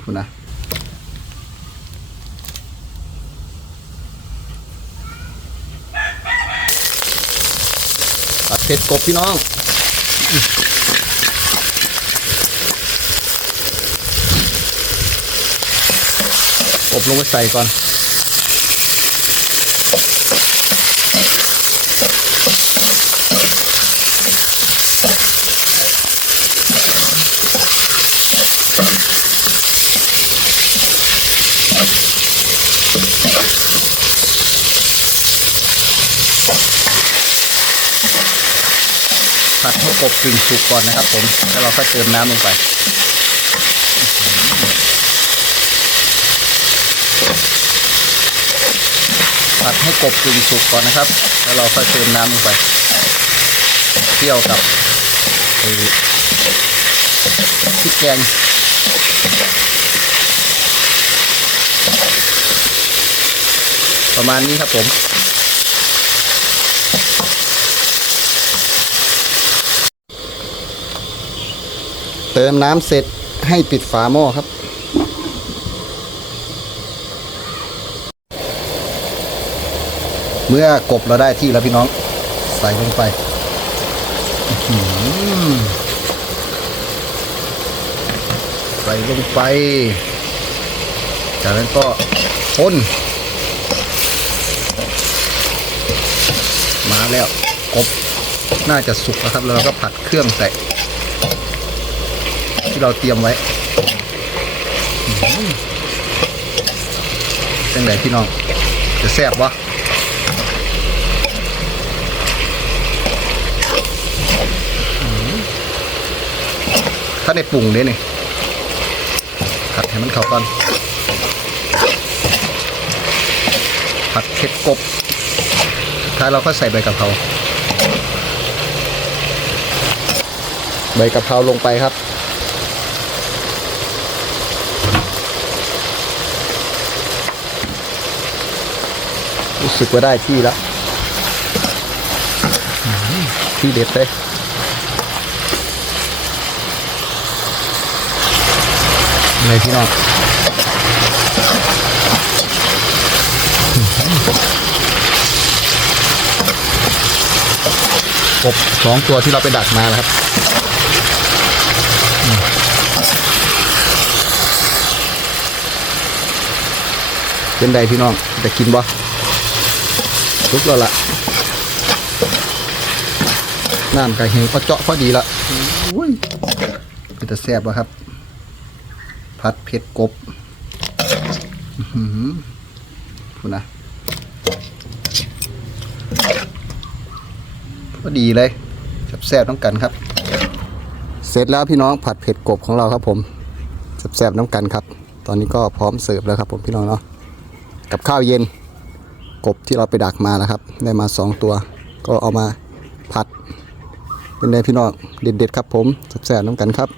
พูดนะตัดเผ็ดกบพี่น้องอบลงไปใส่ก่อน ผัดให้กบกึ่งสุกก่อนนะครับผมแล้วเราค่อยเติมน้ำลงไปผัดให้กบกึ่งสุกก่อนนะครับ แล้วเราค่อยเติมน้ำลงไปเคี่ยวกับพริกแกง ประมาณนี้ครับผม เติมน้ำเสร็จให้ปิดฝาหม้อครับ เมื่อกบเราได้ที่แล้วพี่น้อง ใส่ลงไปใส่ลงไป จากนั้นก็คน มาแล้วกบน่าจะสุกแล้วครับ แล้วเราก็ผัดเครื่องใส่ที่เราเตรียมไว้อื้อหือจังไหนพี่น้อง จะแซ่บวะถ้าในปรุงเด้นี่ผัดให้มันเข้ากันผัดเผ็ดกบ ท้ายเราก็ใส่ใบกะเพราใบกะเพราลงไปครับ รู้สึกว่าได้ที่แล้วที่เด็ดเลยเลยพี่น้อง กบสองตัวที่เราไปดักมาแล้วครับเป็นไดพี่น้องจะกินบ่ลุกแล้วล่ะน้ำไก่เฮงก็เจาะพอดีละอุ้ยเป็นแต่แซ่บวะครับผัดเผ็ดกบหือคุณนะ ก็ดีเลยแซ่บๆน้ำกันครับ เสร็จแล้วพี่น้องผัดเผ็ดกบของเราครับผมแซ่บๆน้ำกันครับ ตอนนี้ก็พร้อมเสิร์ฟแล้วครับ ผมพี่น้องเนาะกับข้าวเย็นกบที่เราไปดักมาแล้วครับ ได้มาสองตัว ก็เอามาผัด เป็นไงพี่น้องเด็ดๆครับผมแซ่บๆน้ำกันครับ